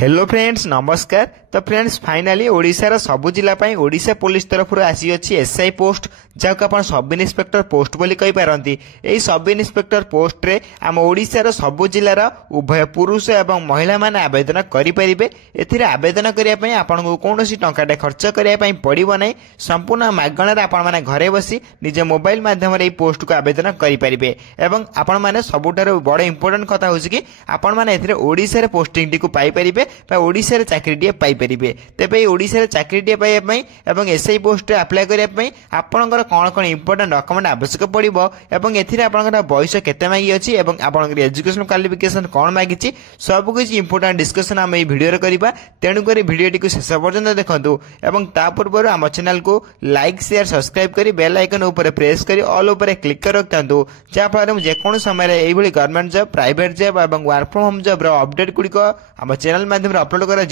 Hello friends नमस्कार। तो friends finally ओडिशार सबु जिला ओडिशा पुलिस तरफ आसी अच्छी एसआई पोस्ट जहाँ आप सब इन्स्पेक्टर पोस्ट बोली कही पारती। यही सब इन्स्पेक्टर पोस्ट रे आम ओडिशार सबु जिलार उभय पुरुष एवं महिला माने आवेदन करेंगे। एथिरे आवेदन करने आपको कौन टंकाटे खर्च करने पड़ो ना, संपूर्ण मागणार आपण मैंने घरे बसी निज मोबाइल माध्यम पोस्ट को आवेदन करेंगे। एवं आपण मैंने सबुठार बड़ इंपोर्टेंट कथा हूँ कि आपण मैंने ओडिशा पोस्टिंग टी पाइपर ओडिशा चाकरीटे पाइपर। तेज ओडिशा चाकरीटे पाइबापी और एसआई पोस्ट आप्लाय करने आपंकर कौन कौन इंपोर्टेंट डॉक्यूमेंट आवश्यक पड़ो और एपंकर बयस केते मागी अच्छी और आपंकर एजुकेशन क्वालिफिकेशन कौन मागी सबकि इंपोर्टेंट डिस्कसन आम ये भिडियो करवा। तेणुक भिडियो शेष पर्यंत देखूँ और पूर्व आम चैनल को लाइक शेयर सब्सक्राइब कर बेल आइकन उपर प्रेस कर ऑल उपर क्लिक कर रखता जहाँफल जेको समय ये गवर्नमेंट जॉब प्राइवेट जॉब और work from home job update गुड़िक आम चैनल माध्यम अपलोड कर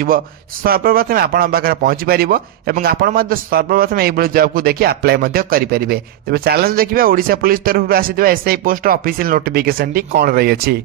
सर्वप्रथम आपण पाखे पहुंची पार और आपण सर्वप्रथम ये जॉब को देखिए अप्लाई करेंगे। तेज चैलेंज देखिए ओडिशा पुलिस तरफ आसी SI post official notification T कौन रही है।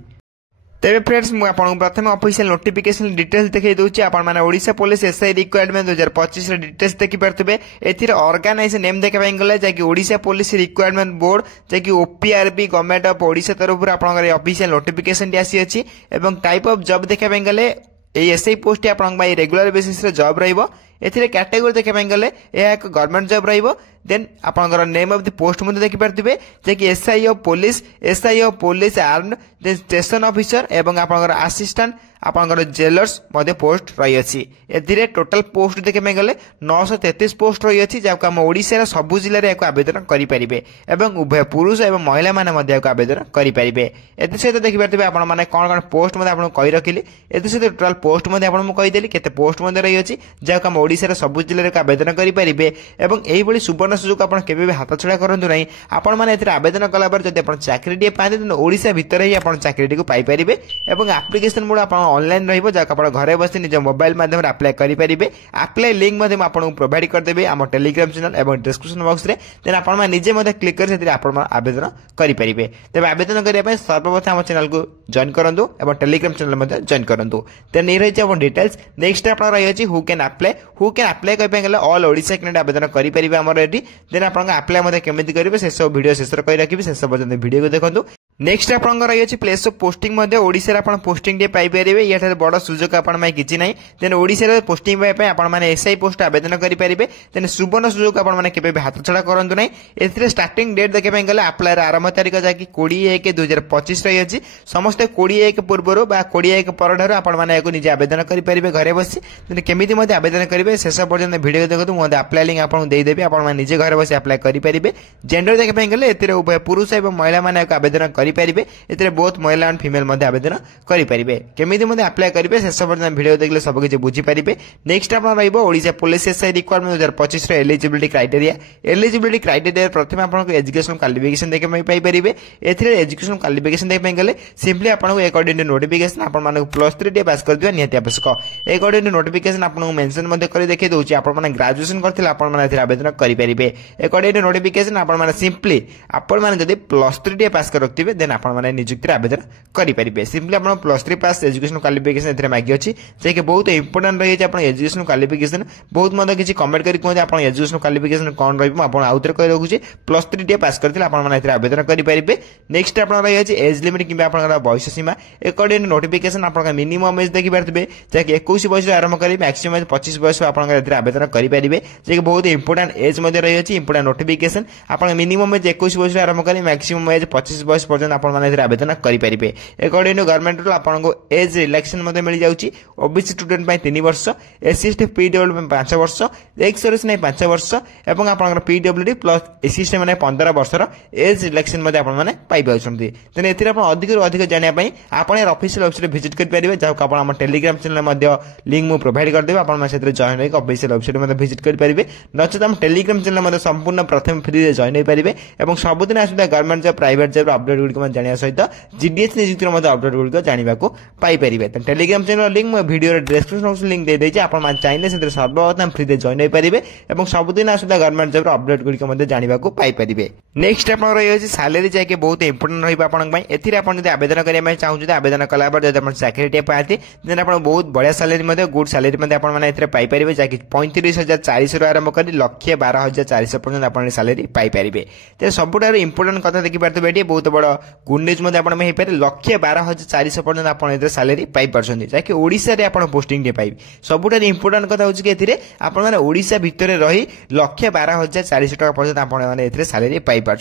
तेरे फ्रेंड्स मुझे प्रथम ऑफिशियल नोटिफिकेशन डिटेल्स देखिए दूसरी आपने Odisha police SI requirement 2025 details देखिपे। एथिर ऑर्गेनाइजेशन नेम देखा गला जैकि ओडिशा पुलिस रिक्वायरमेंट बोर्ड जैकि ओपीआरबी गवर्नमेंट ऑफ ओडिशा तरफ आपंकर ऑफिशियल नोटिफिकेशन टी आसी अच्छी और टाइप ऑफ जॉब देखा गले एसआई पोस्ट आप रेगुलर बेसिस जॉब रहिबो। एथिरे कैटेगोरी देखा गले यह एक गवर्नमेंट जॉब रहिबो। देन आपंकर नेम ऑफ द पोस्ट देखि पारथिबे जैकि SI of police armed then station officer एवं आपंकर असिस्टेंट आपंकर जेलर्स मध्य पोस्ट रही अछि। एथिरे टोटल पोस्ट देखा गले 933 पोस्ट रही अछि जहाँ आम ओडिशा सबु जिले में आवेदन करेंगे और उभय पुरुष और महिला माने आवेदन करेंगे। एथि सहित देखिपारे आपण मैंने कौन कौन पोस्ट आपको कही रखिली। एथि सहित टोटाल पोस्ट कहीदेली केते पोस्ट रही है जहाँ आम ओडिशा सबु जिले में आवेदन करेंगे और यही सुवर्ण सुजोग आप हाथ छड़ा करूँ ना। आपण मैंने आवेदन कलापर जब आप चाकरी पाते तो ओडिशा भितर ही आप चाकरी को पाइपर और आप्लिकेसन मोड आप ऑनलाइन रही जहाँ आप घरे बस निज मोबाइल माध्यम अप्लाई करेंगे। अप्लाई लिंक आपको प्रोवाइड करदेवे आम टेलीग्राम चैनल और डिस्क्रिप्शन बॉक्स में। देन आप निजे क्लिक कर आवेदन करेंगे। तेज आवेदन करने सर्वप्रथम आम चैनल को जॉइन करूँ और टेलीग्राम चैनल जॉइन करूँ। देन ये रही है डिटेल्स। नेक्स्ट आप रही हु कैन अप्लाई करेंगे ऑल ओडिशा कैंडिडेट आवेदन करेंगे आमर ये। देन आप अप्लाई केमी करेंगे से सब वीडियो शेष कही रखी शेष पर्यटन वीडियो को देखो। नेक्स्ट आपंकर रही है प्लेस ऑफ पोस्टिंग ओडिशा आप पोस्टिंग टे पाइपर या बड़ सुजोग आपई किसी ना। देन ओडिशा पोस्टिंग आपने एसआई पोस्ट आवेदन करेंगे। देन सुवर्ण सुजोग आपने हाथ छड़ा करूँ ना। ए स्टार्टिंग डेट देखा गले अप्लाई आरंभ तारीख जहाँकि 20/1/2025 रही है। समस्ते 20/1 पूर्व 20/1 पर आपने निजे आवेदन करेंगे घरे बस। केमी आवेदन करेंगे शेष पर्यटन वीडियो देखो मुझे अप्लाई लिंक आपको देदेवी आप निजे घर बस अप्लाई करेंगे। जेंडर देखा गले ए उभय पुरुष और महिला माने आवेदन करेंगे। बहुत महिला एंड फीमेल आवेदन करेंगे। केमी अप्लाई करेंगे शेष पर्यटन वीडियो देखले सबकि बुझीपारे। नेक्स्ट आप Odisha police SI requirement 2025 eligibility criteria प्रथम आपको एजुकेशन क्वालिफिकेशन देखिए। एजुकेशन क्वालिफिकेशन देखा गले सिंपली आपको अकॉर्डिंग टू नोटिफिकेशन आपको +3 पास कर निहाती आवश्यक। अकॉर्डिंग टू नोटिफिकेशन आपको मेंशन कर देखिए दूसरी आप ग्रेजुएशन करते आवेदन करेंगे। अकॉर्डिंग टू नोटिफिकेशन आप सिंपली आपड़ी +3 पास कर रखिए देन आपने निजुक्ति आवेदन करेंगे। सिंपली आप +3 पास एजुकेशन क्वालिफिकेशन मांगी अच्छी जैसे बहुत इंपोर्टेंट रही है एजुकेशन क्वालिफिकेशन। बहुत मतलब किसी कमेंट कर कहते आप एजुकेशन क्वालिफिकेशन कौन रही कही रखुचे +3 पास करते आवेदन करेंगे। नेक्स्ट आप रही है एज लिमिट कि बयस सीमा। अकॉर्डिंग टू नोटिफिकेशन आप मिनिमम एज देखिपारे जैसे 21 बयस आरंभ कर मैक्सिमम एज 25 बयस आप आवेदन करेंगे। जैसे बहुत इंपोर्टेंट एज रही है इंपोर्टेंट नोटिफिकेशन। आप मिनिमम एज 21 बयस आरंभ कर मैक्सिमम एज 25 बयस पर्यटन आवेदन करेंगे। अकॉर्डिंग टू गवर्नमेंट रूल आपको एज रिलैक्सेशन मिल जाऊँगी। ओबीसी स्टूडेंट 3 वर्ष, एससी एसटी पीडब्ल्यूडी 5 वर्ष, एक्स सर्विस 5 वर्ष और आप पीडब्ल्यूडी प्लस एससी एसटी 15 वर्षर एज रिलैक्सेशन आपने पाइबे। तेना अधिक अधिक जानापी आपने ऑफिशियल वेबसाइट विजिट करेंगे जहाँ आप आम टेलीग्राम चैनल लिंक मुझे प्रोवाइड करदेवे आप जॉइन होकर ऑफिशियल वेबसाइट विजिट करेंगे। नचेत आम टेलीग्राम चैनल संपूर्ण प्रथम फ्री जॉइन हो पारे और सबुदिन आसता government job private job update गुड़िक जाना सहित जीडीएस नियुक्तिर अपडेट गुड़िक जानवा पाई पारे। टेलीग्राम चैनल लिंक मैं वीडियो डिस्क्रिप्शन बॉक्स लिंक दे देछि, आपण चाहिए से सर्वप्रथम फ्री दे जॉइन हो पारे और सबुदिन आसुदा गवर्नमेंट जॉब अपडेट गुड़िक जानवा पाई पारे। नेक्स्ट आप रही सैलरी जाके बहुत इंपोर्टेंट रही आपड़ी आवेदन करने चाहूँ आवेदन कला जब चाकरी पाती देन आप बहुत बढ़िया सैलरी गुड सैलरी पाइपर जहाँकि 35,400 आरंभ कर 1,12,400 पर्यटन आप सैलरी पाइपर। तो सबुठ इंपोर्टेंट कथा देखिए ये बहुत बड़ गुड न्यूज हो पाए 1,12,400 पर्यटन आप सैलरी पाइपर जहाँकि ओडिशा रे आपण पोस्टिंग पाइबे। सबुठ इंपोर्टेंट कथा होची कि आपने ओडिशा भितर रही 1,12,400 टका पर्यटन आपने सैलरी पाइपर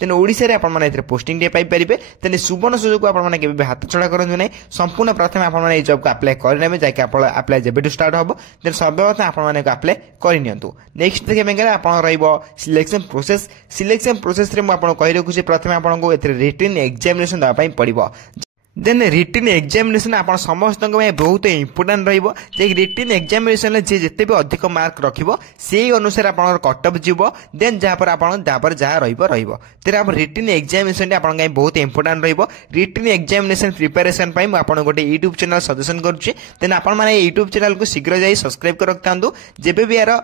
तेन ओडिशा रे आपण पोस्टिंग पाइपर। तेने सुवर्ण सुजोग आपने हाथ छड़ा करूँ ना संपूर्ण प्रथम आपने जॉब को अप्लाई करने जैसे अप्लाई जब स्टार्ट हम देन सर्वप्रथम आपको अप्लाई करनियंतु। नेक्स्ट देखिए आप सिलेक्शन प्रोसेस रे मुझे कही रखुच्छी प्रथम आपको रिटन एग्जामिनेशन देवाई पड़ो। देन रिटन एग्जामिनेशन आप समस्त बहुत इंपोर्टेंट रही रिटन एग्जामिनेशन जी जिते भी अधिक मार्क रखिबो से अनुसार आप कटअफ जीव देन जहाँपर आप जहाँ तेरे आप रिटन एग्जामिनेशन आप बहुत इंपोर्टेंट रिटन एग्जामिनेशन प्रिपरेशन मुझे गोटे यूट्यूब चैनल सजेशन करुच्ची। देन आप यूट्यूब चैनल को शीघ्र जाई सब्सक्राइब कर रखता जेबे भी यार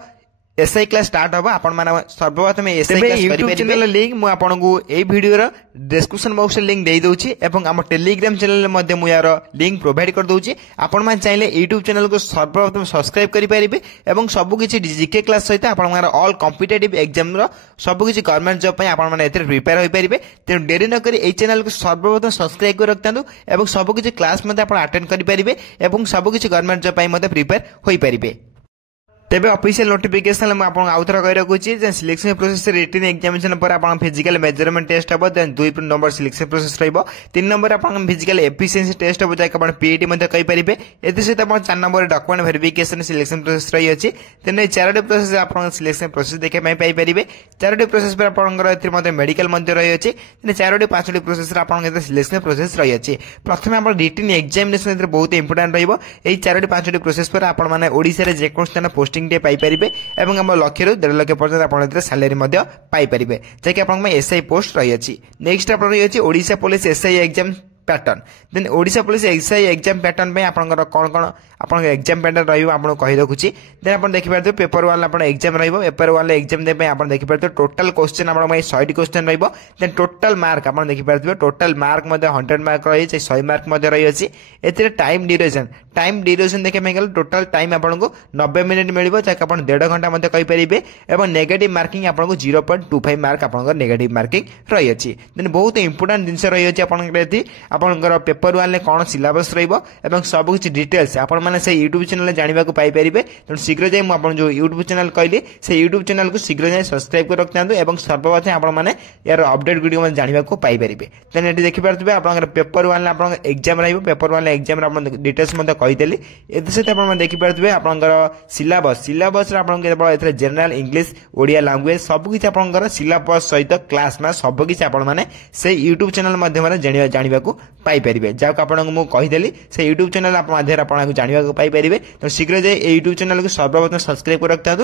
एसआई क्लास स्टार्ट हम आपण सर्वप्रथम SI class YouTube channel link मु आपनको ए वीडियो डिस्क्रिप्शन बॉक्स लिंक दे दोची एवं हम टेलीग्राम चैनल मध्ये मु यार लिंक प्रोवाइड कर दोची। आपण मान चाहिले यूट्यूब चैनल को सर्वप्रथम सब्सक्राइब करि परिबे एवं सब किछि जीके क्लास सहित आपण मार ऑल कॉम्पिटिटिव एग्जाम रो सब किछि गवर्नमेंट जॉब पय आपण माने एते प्रिपेयर होई परिबे। तेनु देरी न करी ए चैनल को सर्वप्रथम सब्सक्राइब कर रखतांदु एवं सब किछि क्लास मध्ये आपण अटेंड करि परिबे एवं सब किछि गवर्नमेंट जॉब पय मध्ये प्रिपेयर होई परिबे। तेबे ऑफिशियल नोटिफिकेशन मैं आपको आउ थोड़ा कहि रखुची सिलेक्शन प्रोसेस रिटन एग्जामिनेशन पर आप फिजिकल मेजरमेंट टेस्ट हम देन 2 नंबर सिलेक्शन प्रोसेस रहिबो 3 नंबर आप फिजिकल एफिशिएंसी टेस्ट हम जैक आप पीईटी मध्ये कहि परिबे। एते सहित आप 4 number document verification selection process रही अछि। तेने 4टी प्रोसेस आप सिलेक्शन प्रोसेस देखे पाई परिबे। 4टी प्रोसेस पर आपनकर एथि मध्ये मेडिकल मध्ये रही अछि। तेने 4टी 5टी प्रोसेस रे आपन सिलेक्शन प्रोसेस रही अछि। प्रथम आप रिटन एग्जामिनेशन बहुत इंपोर्टेंट रहिबो। एई 4टी 5टी प्रोसेस पर आपन माने ओडिसा रे जे कोन स्थान पोस्टिंग पाइपर एवं आम 1,00,000 ରୁ 1.5 लाख पर्यंत आप सैलरी पाइपर जैसे आप एसआई पोस्ट रही है। नेक्स्ट आप रही है Odisha police SI exam pattern. Then Odisha police SI exam pattern में आपनकर कौन कौन आप एग्जाम पैटर्न रही आपको कही रखुच्छी। देन आप देखिए पेपर 1 आप एग्जाम रही पेपर 1 एग्जाम देवे आप देखिए टोटाल क्वेश्चन आप 100 क्वेश्चन रही देन टोटाल मार्क आप देखिए टोटाल मार्क 100 मार्क रही 100 मार्क रही अच्छी। ए टाइम ड्यूरेशन देखिए गले टोटाल टाइम आपको 90 मिनिट मिल जैसे आप 1.5 घंटा कहींपारे और नेगेटिव मार्किंग आपको 0.25 मार्क आप नेगेटिव मार्किंग रही अच्छी। देन बहुत इंपोर्टेंट जिनस रही अच्छी आपंकर पेपर 1 कौन सिलेबस रही सबकि डिटेल्स आप से यूट्यूब चैनल जानवा पाइपर। तेणु शीघ्र जाए मुझे जो यूट्यूब चैनल कहली से यूट्यूब चैनल को शीघ्र जाए सब्सक्राइब कर रखता और सर्वप्रथम आपने यार अपडेट गुड जानवा पाइपर। तेनाली ये देखिपे आप पेपर 1 आप एग्जाम रही पेपर 1 एग्जाम डिटेल्स कहीदेली। ए सहित आप देखिपे आपंकर सिलेबस केवल जनरल इंग्लीश ओडिया लैंग्वेज सबकि आप सिलेबस सहित क्लास में सबकि आपने से यूट्यूब चैनल माध्यम जानवा पाइपर जहाँ आपको कहीदेली से यूट्यूब चैनल माध्यम आपको जानवा पाइपर। तो शीघ्र जाए यूट्यूब चैनल को सर्वप्रथम सब्सक्राइब कर रखता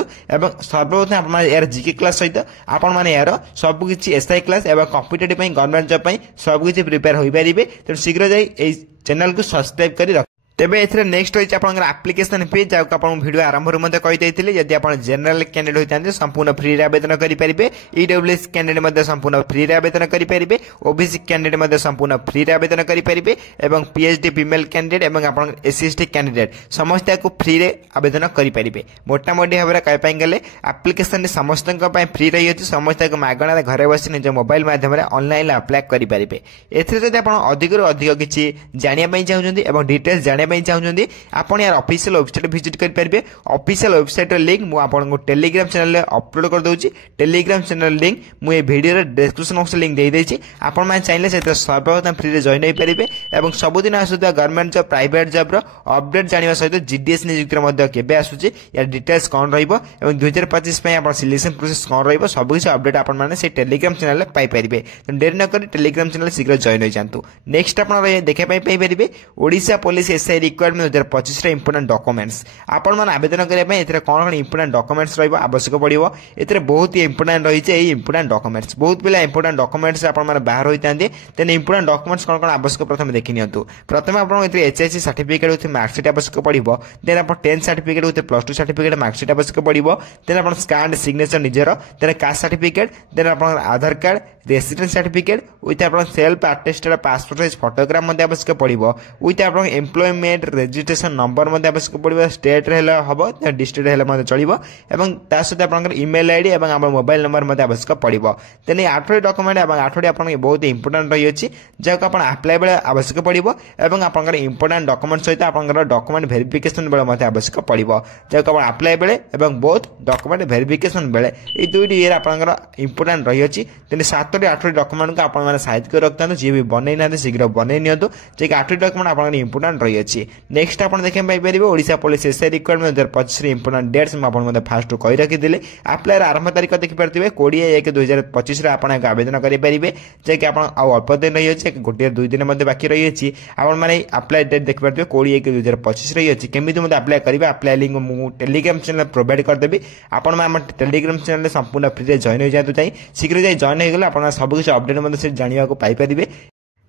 सर्वप्रथम आप यार जीके क्लास सहित आप यार सबकि एसआई क्लास और कॉम्पिटिटिव गवर्नमेंट जॉब सबकि प्रिपेयर हो पारे। तो शीघ्र जाए चैनल को सब्सक्राइब कर तेबे एथरे नेक्स्ट होइछ आपनकर एप्लिकेशन फी जाक आपन वीडियो आरंभ रे मध्ये कहि दैथिले यदि आपन जनरल कैंडिडेट होइतांते संपूर्ण फ्री रे आवेदन करि परिबे। ईडब्ल्यूएस कैंडिडेट मध्ये संपूर्ण फ्री रे आवेदन करि परिबे। ओबीसी कैंडिडेट मध्ये संपूर्ण फ्री रे आवेदन करि परिबे एवं पीएचडी फीमेल कैंडिडेट एवं आपन एससीएसटी कैंडिडेट समस्त को फ्री रे आवेदन करि परिबे। मोटा मोटी भाबरे कहि पाइ गेले एप्लिकेशन समस्त को पय फ्री रही अछि। समस्त को मागणा घरे बसि निज मोबाइल माध्यम रे ऑनलाइन अप्लाई करि परिबे। एथरे जदि आपन अधिक रु अधिक किछि जानिया पय चाहुचंदी एवं डिटेल्स जानिया चाहते आपन यार ऑफिशियल वेबसाइट विजिट कर पारे। ऑफिशियल वेबसाइट लिंक मु आपन टेलीग्राम चैनल अपलोड कर दूची। टेलीग्राम चैनल लिंक मुझे वीडियो डिस्क्रिप्शन बॉक्स लिंक दे देछि। आपन माने चाहिए से सर्वप्रथम फ्री रे जॉइन हो पारे और सबुदिन आसुवा गवर्नमेंट जॉब प्राइवेट जॉब रो अपडेट जानवा सहित जीडीएस नियुक्ति मध्ये केबे आसुची या डिटेल्स कौन रहिबो एवं 2025 पे आपन सिलेक्शन प्रोसेस कौन रहिबो सब किछ अपडेट आपन माने से टेलीग्राम चैनल ले पाई परिबे। देरी न करी टेलीग्राम चैनल शीघ्र जॉइन हो जानतु। नेक्स्ट आपन देखे पाई परिबे Odisha police SI SI requirement 2025 important documents आपण मैंने आवेदन करने एथिरे कौन कौन इंपोर्टेंट डॉक्यूमेंट्स रहिबो आवश्यक पड़िबो एथिरे बहुत ही इंपोर्टेंट रही है इंपोर्टेंट डॉक्यूमेंट्स बहुत पिला इंपोर्टेंट डॉक्यूमेंट्स आपण मैंने बाहर होइतांती तेन इंपोर्टेंट डॉक्यूमेंट्स कौन कौन आवश्यक प्रथम देखि नियंतु प्रथम आपण एथिरे एचएससी सर्टिफिकेट विथ मार्कशीट आवश्यक पड़िबो देन आपण 10 सर्टिफिकेट विथ +2 सर्टिफिकेट मार्कशीट आवश्यक पड़िबो देन आपण स्कैन्ड सिग्नेचर निजर देन कास्ट सर्टिफिकेट देन आपण आधार कार्ड रेसिडेंस सर्टिफिकेट विथ आपण self attested passport size photograph मध्ये आवश्यक पड़िबो विथ आपण एम्प्लॉयमेंट रजिस्ट्रेशन नंबर मध्ये आवश्यक पड़िबो स्टेट रे हबो डिस्ट्रिक्ट रे मध्ये चलिबो एवं ता सहित आपण ईमेल आईडी एवं आपण मोबाइल नंबर मध्ये आवश्यक पड़िबो तेन 8 डॉक्यूमेंट एवं 8 आपण बहुत इंपोर्टेंट रही अछि जाको आपण अप्लाई बेले आवश्यक पड़िबो एवं आपण इंपोर्टेंट डॉक्यूमेंट सहित आपण डॉक्यूमेंट वेरिफिकेशन बेले मध्ये आवश्यक पड़िबो जाको आपण अप्लाई बेले एवं बोथ डॉक्यूमेंट वेरिफिकेशन बेले ए दुईटी ईयर आपण इंपोर्टेंट रही अछि तेन 7 8 डॉक्यूमेंट को आपण माने साइज कर रखतानो जे भी बनै ना शीघ्र बनै नियंतु जे 8 डॉक्यूमेंट आपण इंपोर्टेंट रही अछि नेक्स्ट आपण देखे पाई परिबे ओडिसा पुलिस एसआई रिक्वायरमेंट 2025 रे इंपोर्टेंट डेट्स म आपण मध्ये फास्ट कहि रखि दिले अप्लाई आरंभ तारीख देखि परतिबे 20/1/2025 रे आपण आवेदन करि परिबे जे कि आपण आ अल्प दिन रही अछि गोटे 2 दिन मध्ये बाकी रही अछि आपण माने अप्लाई डेट देखि परतिबे 20/1/2025 रही अछि केमिति मध्ये अप्लाई करिबे अप्लाई लिंक मु टेलीग्राम चैनल प्रोवाइड कर देबी आपण हम टेलीग्राम चैनल संपूर्ण फ्री रे जॉइन हो जातु चाहि शीघ्र जाई जॉइन हो गेले आपण सब कुछ अपडेट मध्ये से जानिबा को पाई परिबे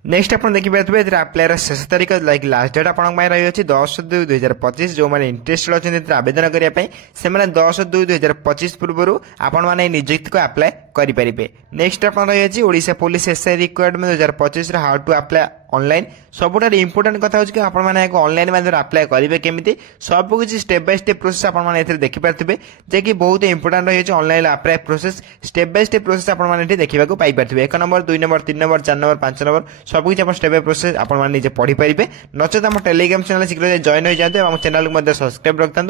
नेक्स्ट आप देखिए अप्लाई शेष तारीख लाइक लास्ट डेट आप रही 10/2/2025 जो मैंने इंटरेस्टेड अच्छा आवेदन करने से 10/2/2025 पूर्व आपण मैंने नियुक्ति को अप्लाई करेंगे नेक्स्ट आप रही Odisha police SI requirement 2025 how to apply online सबुठ इंपोर्टेंट कथा हो कि ऑनलाइन माध्यम अप्लाई करेंगे केमी सब कुछ स्टेप बाय स्टेप प्रोसेस आप देखिपारे जे कि बहुत इंपोर्टेंट रही है online apply process step by step process आपने देखा पाइपे 1 number 2 number 3 number 4 number 5 number सबकि आप स्टेप बाय प्रोसेस आपजे पढ़ी पारे नचेत आम टेलीग्राम चैनल शीघ्र जॉइन हो जाते और चैनल को सब्सक्राइब रखता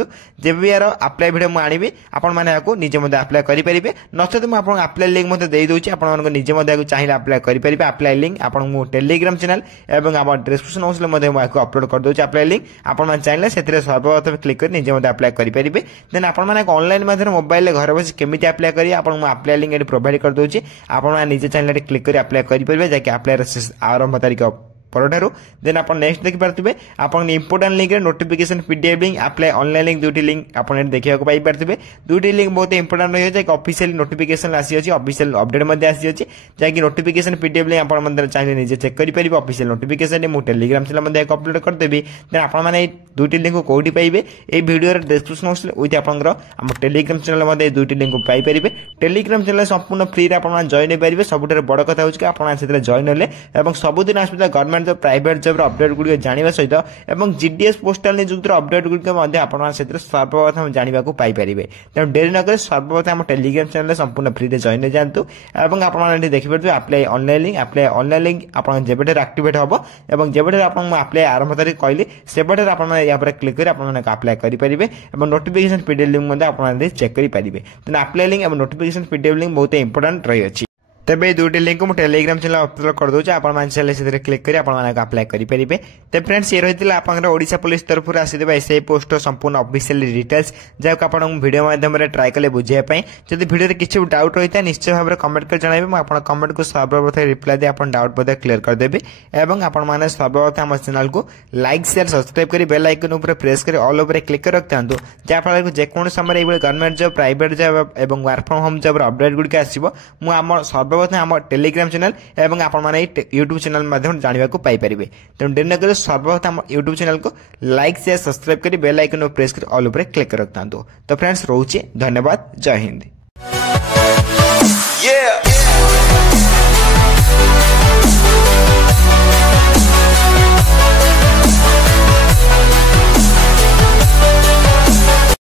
जब भी यार अप्लाई वीडियो मुझे आनी आपको निजे अप्लाई करेंगे नचेत मुझे अप्लाई लिंक दे दूसरी आपको निजे चाहिए अप्लाई करेंगे अप्लाई लिंक आपको टेलीग्राम चैनल एवं आप डिस्क्रिप्शन बॉक्स अपलोड कर दूसरी अप्लाई लिंक आपन चाहिए से सर्वप्रथम क्लिक कर निजे अप्लाई करेंगे देन आपने ऑनलाइन माध्यम मोबाइल घर बस केमी अप्लाई करेंगे आपको अप्लाई लिंक प्रोवाइड कर दूसरी आप निजे चाहिए क्लिक कर अप्लाई करेंगे जैसे अप्लाई आरंभ तारीख परठारु देन आप नेक्स्ट देखि पारथिबे आपन इंपोर्टेंट लिंक रे notification PDF link apply online link दुटी लिंक आपन देखिया को पाई पारथिबे दुटी लिंक बहुत इंपोर्टेंट रही है जे ऑफिशियल नोटिफिकेशन आसी अछि ऑफिशियल अपडेट मध्ये आसी अछि जे कि नोटिफिकेशन पीडीएफ लिंक आपन मंदर चाहिए निजे चेक करि परिबे ऑफिशियल नोटिफिकेशन मु टेलीग्राम चैनल मध्ये अपलोड कर देबी देन आपन माने दुटी लिंक को कोठी पाइबे ए वीडियो रे डिस्क्रिप्शन बॉक्स विथ आपनकर हम टेलीग्राम चैनल मध्ये दुटी लिंक को पाई परिबे टेलीग्राम चैनल संपूर्ण फ्री रे आपन जॉइन हो परिबे सबुठे बड़ कथा होछि कि आपन सेते जॉइन होले एवं सबुदिन आसुता गवर्नमेंट प्राइवेट जॉब अपडेट गुडी जानिबा सहित एवं जीडीएस पोस्टल नियुक्ति अपडेट गुडी मध्ये आपण सेते सर्वप्रथम जानिबा को पाई परिबे तेणु डेरी न करे सर्वप्रथम हम टेलीग्राम चैनल संपूर्ण फ्री रे जॉइन हो जांतु एवं आपण देखि परबे अप्लाई ऑनलाइन लिंक आपण जेबेटे एक्टिवेट हबो एवं जेबेटे आपण अप्लाई आरंभ तारीख कहली सेबेटे आपण या पर क्लिक कर आपण अप्लाई करि परिबे एवं नोटिफिकेशन पीडीएफ लिंक मध्ये आपण चेक करि परिबे देन अप्लाई लिंक एवं नोटिफिकेशन पीडीएफ लिंक बहुत इंपोर्टेंट रही अछि तेबे दुटी लिंक को टेलीग्राम चैनल अपलोड कर दूचे आपण चैनल से क्लिक करी आपण अप्लाई करि परिबे ते फ्रेंड्स ये रहितला आपन ओडिशा पुलिस तरफ आसीबा एसआई पोस्ट संपूर्ण ऑफिशियल डिटेल्स जाको आपण वीडियो माध्यम रे ट्राई कले बुझिया पई जदि वीडियो रे किछि डाउट रहिता निश्चय भाव रे कमेंट कर जणाबे म आपण कमेंट को सर्वप्रथम रिप्लाई दे आपण डाउट बदे क्लियर कर देबे एवं आपण माने सर्वप्रथम हम चैनल को लाइक शेयर सब्सक्राइब करी बेल आइकन ऊपर प्रेस करी ऑल ओवर क्लिक कर रखतांदो जा फल को जे कोन समय एबे गवर्नमेंट जॉब प्राइवेट जॉब एवं work from home job update गुडी के आसीबो मु हम सर्वप्रथम हम टेलीग्राम चैनल एवं आपण माने यूट्यूब चैनल माध्यम जानिबा को पाई परिबे तेणु डेरी न करे सर्वप्रथम यूट्यूब चैनल को लाइक शेयर सब्सक्राइब करी बेल आइकन प्रेस कर ऑल ऊपर क्लिक कर रखतांदो तो फ्रेंड्स रहउची धन्यवाद जय हिंद।